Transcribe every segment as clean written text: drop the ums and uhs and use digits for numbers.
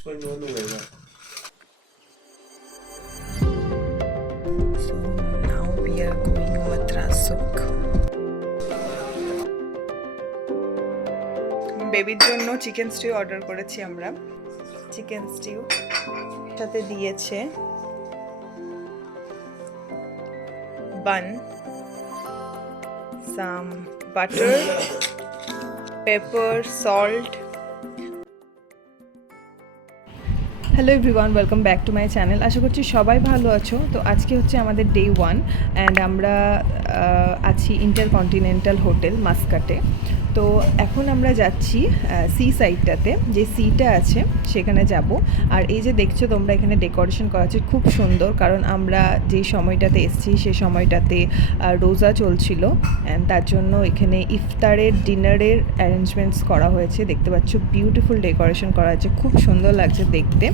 6.1 होगा। So now we are going Matrasuk. বেবির জন্য চিকেন স্টিউ অর্ডার করেছি আমরা। চিকেন স্টিউ সাথে দিয়েছে bun, some butter, pepper, salt. Hello everyone, welcome back to my channel. আশা করছি সবাই ভালো আছো। তো আজকে হচ্ছে আমাদের ডে 1 অ্যান্ড আমরা আছি ইন্টারকন্টিনেন্টাল হোটেল মাস্কাটে। তো এখন আমরা যাচ্ছি সি সাইডটাতে, যে সিটা আছে সেখানে যাব। আর এই যে দেখছো তোমরা, এখানে ডেকোরেশন করা আছে খুব সুন্দর, কারণ আমরা যেই সময়টাতে এসেছি সেই সময়টাতে রোজা চলছিল, অ্যান্ড তার জন্য এখানে ইফতারের ডিনারের অ্যারেঞ্জমেন্টস করা হয়েছে। দেখতে পাচ্ছ বিউটিফুল ডেকোরেশন করা আছে, খুব সুন্দর লাগছে দেখতে।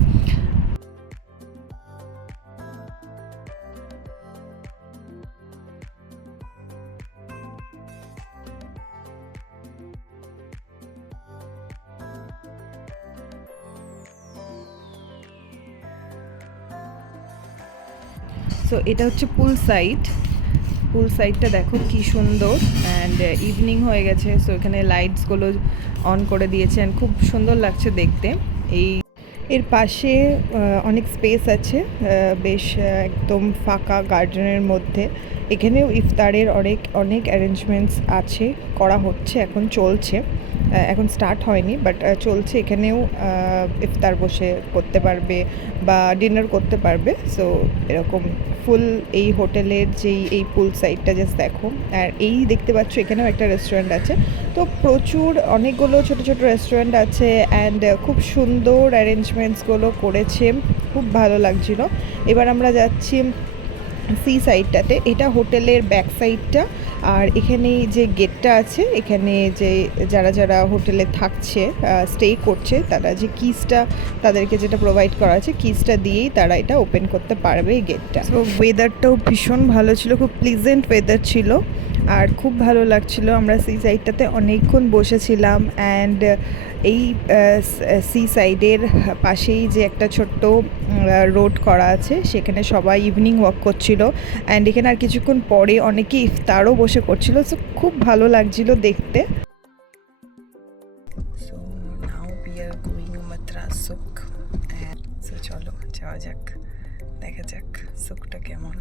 সো এটা হচ্ছে পুল সাইডটা দেখো কি সুন্দর, অ্যান্ড ইভিনিং হয়ে গেছে। সো এখানে লাইটসগুলো অন করে দিয়েছে অ্যান্ড খুব সুন্দর লাগছে দেখতে। এর পাশে অনেক স্পেস আছে, বেশ একদম ফাঁকা গার্ডেনের মধ্যে। এখানেও ইফতারের অনেক অ্যারেঞ্জমেন্টস আছে, করা হচ্ছে, এখন চলছে। এখন স্টার্ট হয়নি, বাট চলছে। এখানেও ইফতার বসে করতে পারবে বা ডিনার করতে পারবে। সো এরকম ফুল এই হোটেলের এই পুল সাইডটা জাস্ট দেখো। আর এই দেখতে পাচ্ছ এখানেও একটা রেস্টুরেন্ট আছে। তো প্রচুর অনেকগুলো ছোট ছোট রেস্টুরেন্ট আছে, অ্যান্ড খুব সুন্দর অ্যারেঞ্জমেন্টসগুলো করেছে, খুব ভালো লাগছিল। এবার আমরা যাচ্ছি সি সাইডটাতে। এটা হোটেলের ব্যাক সাইডটা। আর এখানে যে গেটটা আছে, এখানে যে যারা হোটেলে থাকছে, স্টে করছে, তারা যে কিসটা তাদেরকে যেটা প্রোভাইড করা আছে, কিসটা দিয়েই তারা এটা ওপেন করতে পারবে এই গেটটা। তো ওয়েদারটাও ভীষণ ভালো ছিল, খুব প্লিজেন্ট ওয়েদার ছিল আর খুব ভালো লাগছিল। আমরা সি সাইডটাতে অনেকক্ষণ বসেছিলাম, অ্যান্ড এই সি সাইডের পাশেই যে একটা ছোট্ট রোড করা আছে, সেখানে সবাই ইভিনিং ওয়াক করছিল, অ্যান্ড এখানে আর কিছুক্ষণ পরে অনেকে ইফতারও বসে করছিল। সো খুব ভালো লাগছিল দেখতে। So now we are going মাত্রাসুক। সো চলো যাওয়া যাক, দেখা যাক সুকটা কেমন।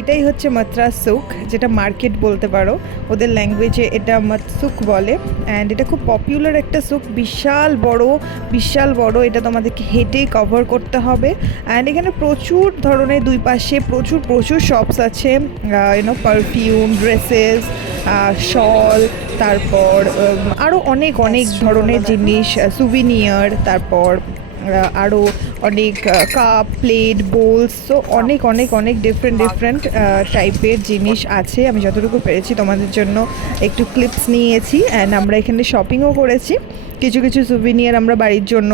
এটাই হচ্ছে মাত্রাসুক, যেটা মার্কেট বলতে পারো, ওদের ল্যাঙ্গুয়েজে এটা মাতসুক বলে। অ্যান্ড এটা খুব পপুলার একটা সুক, বিশাল বড়। এটা তোমাদেরকে হেঁটেই কভার করতে হবে। অ্যান্ড এখানে প্রচুর ধরনের দুই পাশে প্রচুর শপস আছে, পারফিউম, ড্রেসেস, শল, তারপর আরও অনেক ধরনের জিনিস, সুভিনিয়ার, তারপর আরও অনেক কাপ, প্লেট, বোলস। সো অনেক ডিফারেন্ট টাইপের জিনিস আছে। আমি যতটুকু পেরেছি তোমাদের জন্য একটু ক্লিপস নিয়েছি, অ্যান্ড আমরা এখানে শপিংও করেছি। কিছু সুভিনিয়ার আমরা বাড়ির জন্য,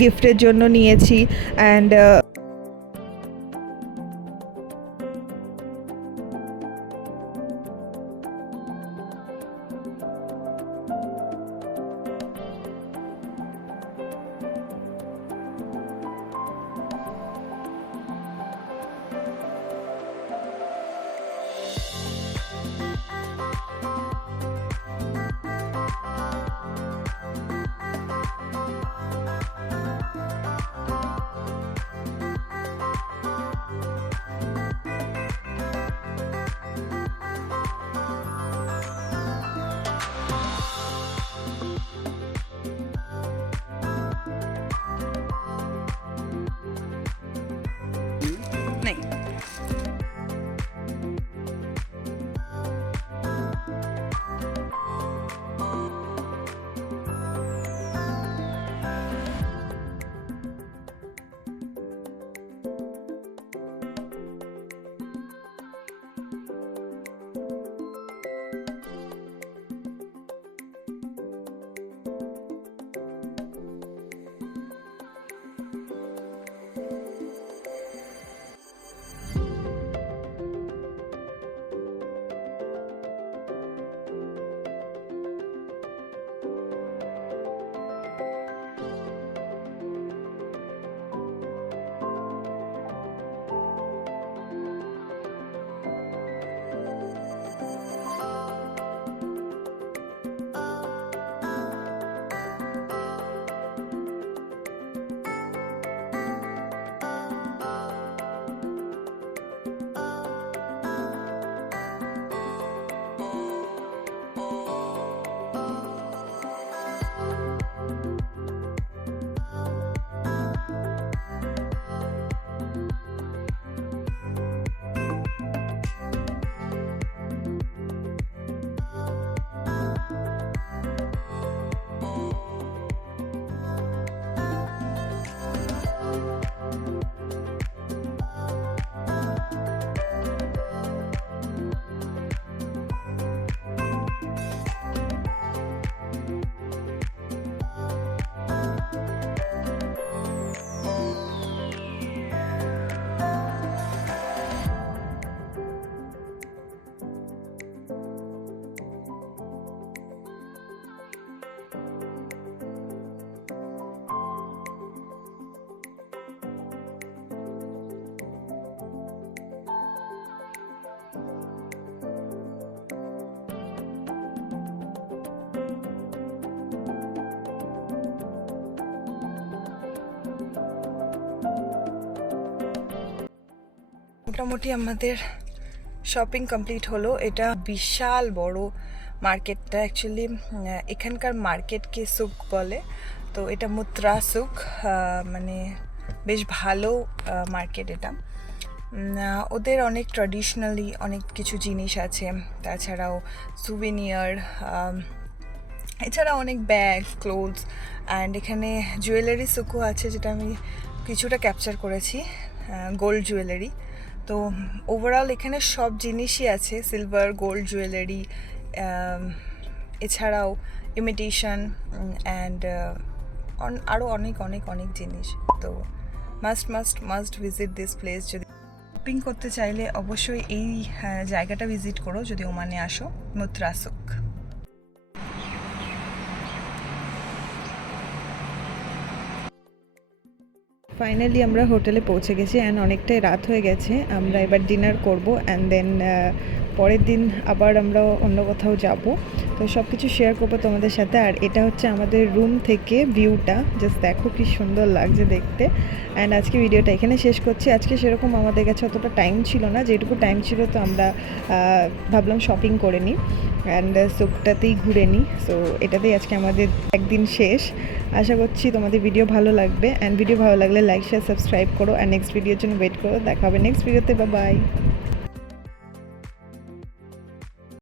গিফটের জন্য নিয়েছি। অ্যান্ড মোটামুটি আমাদের শপিং কমপ্লিট হলো। এটা বিশাল বড় মার্কেটটা, অ্যাকচুয়ালি এখানকার মার্কেটকে সুক বলে, তো এটা মুত্রা সুক, মানে বেশ ভালো মার্কেট এটা। ওদের অনেক ট্র্যাডিশনালি অনেক কিছু জিনিস আছে, তাছাড়াও সুভেনিয়ার, এছাড়া অনেক ব্যাগ, ক্লোথস, অ্যান্ড এখানে জুয়েলারি সুকও আছে, যেটা আমি কিছুটা ক্যাপচার করেছি, গোল্ড জুয়েলারি। তো ওভারঅল এখানে সব জিনিসই আছে, সিলভার, গোল্ড জুয়েলারি, এছাড়াও ইমিটেশন অ্যান্ড আরও অনেক অনেক অনেক জিনিস। তো মাস্ট ভিজিট দিস প্লেস। যদি শপিং করতে চাইলে অবশ্যই এই জায়গাটা ভিজিট করো যদি ওমানে আসো, মুত্রা সুক। ফাইনালি আমরা হোটেলে পৌঁছে গেছি অ্যান্ড অনেকটাই রাত হয়ে গেছে। আমরা এবার ডিনার করব অ্যান্ড দেন পরের দিন আবার আমরা অন্য কোথাও যাব। তো সব কিছু শেয়ার করবো তোমাদের সাথে। আর এটা হচ্ছে আমাদের রুম থেকে ভিউটা, জাস্ট দেখো কি সুন্দর লাগছে দেখতে। অ্যান্ড আজকে ভিডিওটা এখানে শেষ করছি। আজকে সেরকম আমাদের কাছে অতটা টাইম ছিল না, যেটুকু টাইম ছিল তো আমরা ভাবলাম শপিং করে নিই অ্যান্ড সুকটাতেই ঘুরে নিই। সো এটাতেই আজকে আমাদের একদিন শেষ। আশা করছি তোমাদের ভিডিও ভালো লাগবে, অ্যান্ড ভিডিও ভালো লাগলে লাইক শেয়ার সাবস্ক্রাইব করো, অ্যান্ড নেক্সট ভিডিওর জন্য ওয়েট করো। দেখা হবে নেক্সট ভিডিওতে। বাই।